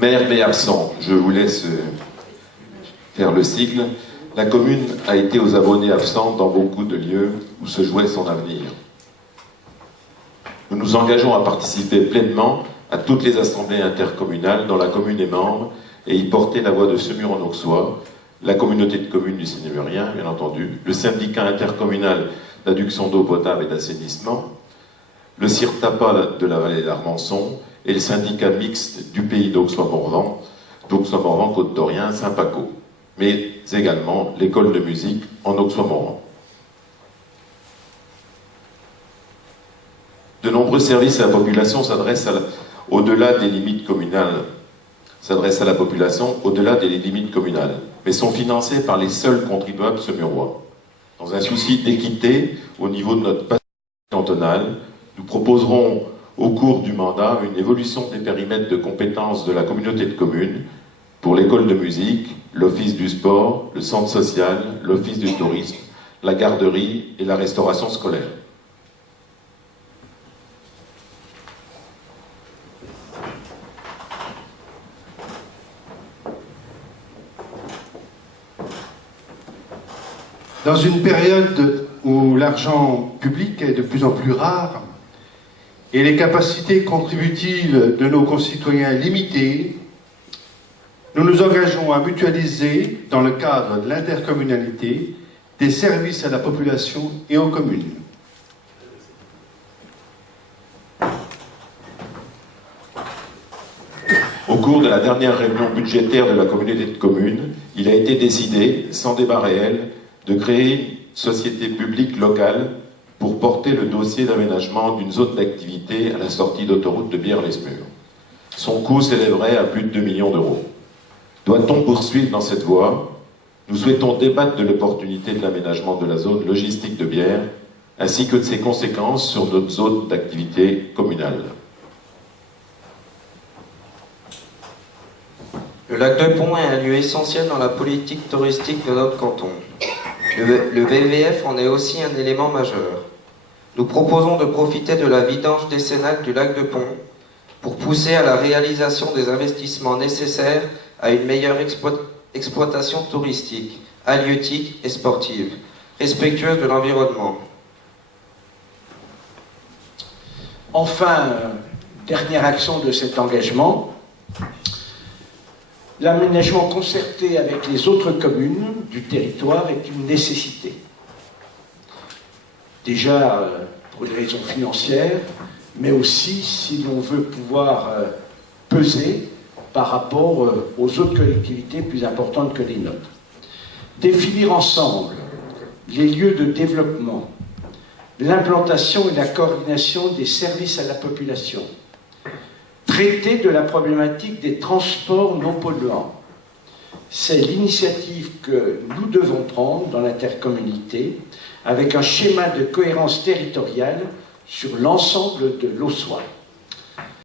Maire mais absent, je vous laisse faire le sigle. La commune a été aux abonnés absents dans beaucoup de lieux où se jouait son avenir. Nous nous engageons à participer pleinement à toutes les assemblées intercommunales dont la commune est membre et y porter la voix de Semur-en-Auxois, la communauté de communes du Sénémurien, bien entendu, le syndicat intercommunal d'adduction d'eau potable et d'assainissement, le CIRTAPA de la vallée d'Armançon et le syndicat mixte du pays d'Auxois-Morvan, Côte-d'Orient, Saint-Paco, mais également l'école de musique en Auxois-Morvan. De nombreux services à la population s'adressent au-delà des limites communales, mais sont financés par les seuls contribuables semurois. Dans un souci d'équité au niveau de notre patrimonial cantonal, nous proposerons au cours du mandat une évolution des périmètres de compétences de la communauté de communes pour l'école de musique, l'office du sport, le centre social, l'office du tourisme, la garderie et la restauration scolaire. Dans une période où l'argent public est de plus en plus rare et les capacités contributives de nos concitoyens limitées, nous nous engageons à mutualiser, dans le cadre de l'intercommunalité, des services à la population et aux communes. Au cours de la dernière réunion budgétaire de la communauté de communes, il a été décidé, sans débat réel, de créer une société publique locale pour porter le dossier d'aménagement d'une zone d'activité à la sortie d'autoroute de Bière-les-Murs. Son coût s'élèverait à plus de 2 millions d'euros. Doit-on poursuivre dans cette voie? Nous souhaitons débattre de l'opportunité de l'aménagement de la zone logistique de Bière, ainsi que de ses conséquences sur notre zone d'activité communale. Le lac de Pont est un lieu essentiel dans la politique touristique de notre canton. Le VVF en est aussi un élément majeur. Nous proposons de profiter de la vidange décennale du lac de Pont pour pousser à la réalisation des investissements nécessaires à une meilleure exploitation touristique, halieutique et sportive, respectueuse de l'environnement. Enfin, dernière action de cet engagement, l'aménagement concerté avec les autres communes du territoire est une nécessité. Déjà pour une raison financière, mais aussi si l'on veut pouvoir peser par rapport aux autres collectivités plus importantes que les nôtres. Définir ensemble les lieux de développement, l'implantation et la coordination des services à la population, traiter de la problématique des transports non polluants. C'est l'initiative que nous devons prendre dans l'intercommunalité avec un schéma de cohérence territoriale sur l'ensemble de l'Auxois.